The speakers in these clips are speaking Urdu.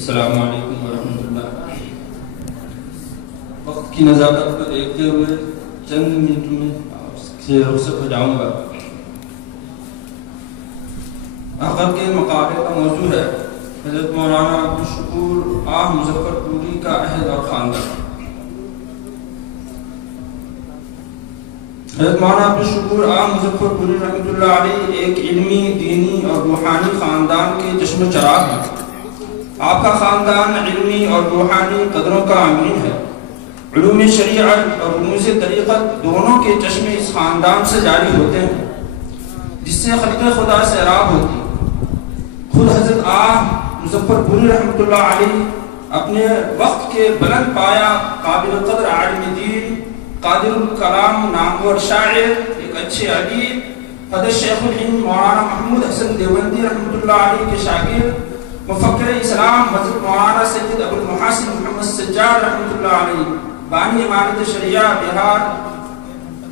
السلام علیکم ورحمۃ اللہ۔ وقت کی نزاکت کو دیکھتے ہوئے چند منٹ میں آپ سے رخصت ہو جاؤں گا۔ آخر کے مقابلے کا موضوع ہے حضرت مولانا عبدالشکور آہ مظفر پوری کا عہد اور خاندان۔ حضرت مولانا عبدالشکور آہ مظفر پوری رحمۃ اللہ علیہ ایک علمی، دینی اور روحانی خاندان کے چشم و چراغ ہیں۔ آپ کا خاندان علمی اور روحانی قدروں کا امین ہے۔ علوم شریعت اور رموز طریقت دونوں کے چشمے اس خاندان سے جاری ہوتے ہیں، جس سے خلق خدا سیراب ہوتی۔ خود حضرت آہ مظفر پوری رحمۃ اللہ علیہ اپنے وقت کے بلند پایا، قابل قدر عالم دین، قادر الکلام، نامور شاعر، ایک اچھے ادیب، حضرت شیخ الہند مولانا محمود حسن دیوبندی رحمۃ اللہ علیہ کے شاگرد، مفکر اسلام حضرت مولانا سید ابو المحاسن محمد سجاد رحمۃ اللہ علیہ، بانی امارت شریعہ بہار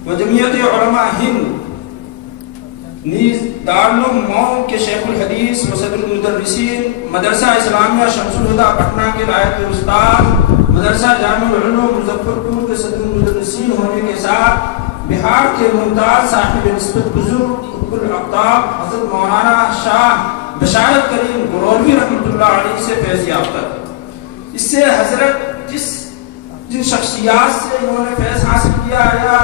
و جمعیت علماء ہند، نیز دارالعلوم مئو کے شیخ الحدیث و صدر المدرسین، مدرسہ اسلامیہ شمس الہدیٰ پٹنہ کے لائق استاد، مدرسہ جامع العلوم مظفر پور کے صدر المدرسین ہونے کے ساتھ بہار کے ممتاز صاحب نسبت بزرگ قطب الاقطاب حضرت مولانا شاہ بشارت کریم غرولوی رحمۃ اللہ علیہ سے فیض یافتہ۔ اس سے حضرت جن شخصیات سے انہوں نے فیض حاصل کیا یا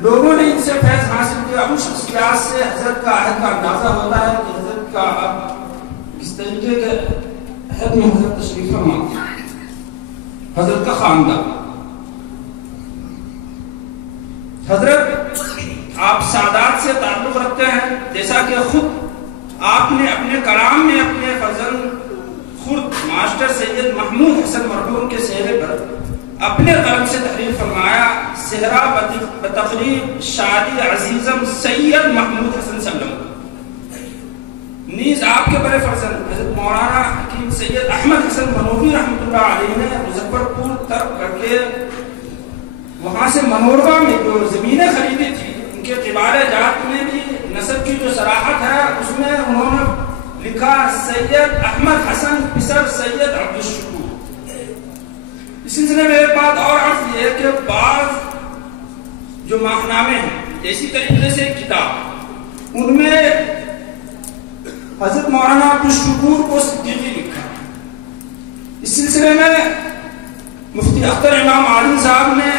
لوگوں نے ان سے فیض حاصل کیا، ان شخصیات سے حضرت کا عہد کا اندازہ ہوتا ہے کہ حضرت کا اب اس طریقے کے عہد میں حضرت تشریف فرما۔ حضرت کا خاندان، حضرت آپ سادات سے تعلق رکھتے ہیں، جیسا کہ خود آپ نے اپنے کلام میں اپنے فرزند خود ماسٹر سید محمود حسن مرحوم کے چہرے پر اپنے قلم سے تحریر فرمایا، صحرا بتقریب شادی عزیزم سید محمود حسن سلم۔ نیز آپ کے بڑے فرزند حضرت مولانا حکیم سید احمد حسن منوفی رحمۃ اللہ علیہ نے مظفر پور ترک کر کے وہاں سے منوروا میں جو زمینیں خریدی تھی، ان کے قبالہ جات میں بھی نسب کی جو صراحت ہے اس میں انہوں نے لکھا سید احمد حسن پسر سید عبدالشکور۔ اس سلسلے میں ایک بات اور عرض یہ ہے کہ بعض جو ماہنامے ہیں اسی طریقے سے کتاب، ان میں حضرت مولانا عبدالشکور کو صدیقی لکھا۔ اس سلسلے میں مفتی اختر امام عالم صاحب نے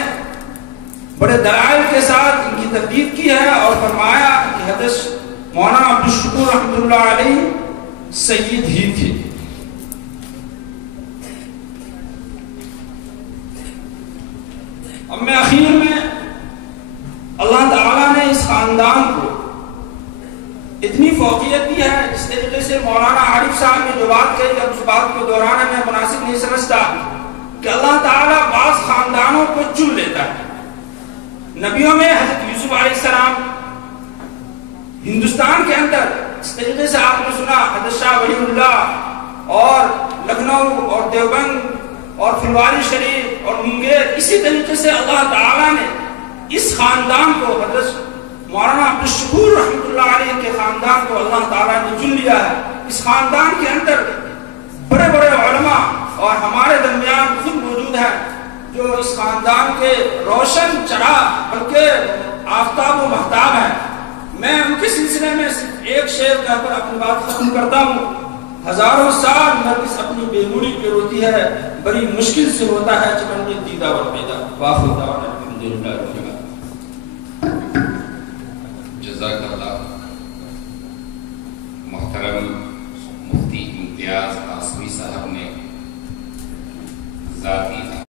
بڑے دلائل کے ساتھ ان کی تردید کی ہے اور فرمایا کہ حضرت مولانا عبدالشکور رحمۃ اللہ علیہ سید ہی تھے۔ اب میں اخیر میں اللہ تعالیٰ نے اس خاندان کو اتنی فوقیت دی ہے، جس طریقے سے مولانا عارف صاحب نے جو بات کہی، اب اس بات کو دہرانا میں مناسب نہیں سمجھتا کہ اللہ تعالیٰ بعض خاندانوں کو چن لیتا ہے۔ نبیوں میں حضرت یوسف علیہ السلام ہندوستان کے اندر اس طریقے سے آپ نے سنا، حضرت شاہ ولی اللہ اور لکھنؤ اور دیوبند اور فلواری شریف اور منگیر، اسی طریقے سے اللہ تعالیٰ نے اس خاندان کو حضرت مولانا عبدالشکور رحمۃ اللہ علیہ کے خاندان کو اللہ تعالیٰ نے چن لیا ہے۔ اس خاندان کے اندر بڑے بڑے علماء اور ہمارے درمیان خود موجود ہیں جو اس خاندان کے روشن چراغ بلکہ آفتاب و مہتاب ہیں۔ میں ان کے سلسلے میں صرف ایک شعر کہہ کر اپنی بات ختم کرتا ہوں۔ ہزاروں سال نرگس اپنی بیگوڑی پہ روتی ہے، بڑی مشکل سے ہوتا ہے چمن میں دیدہ و پیدا۔ واخر دعوانا الحمدللہ رب العالمین۔ جزاک اللہ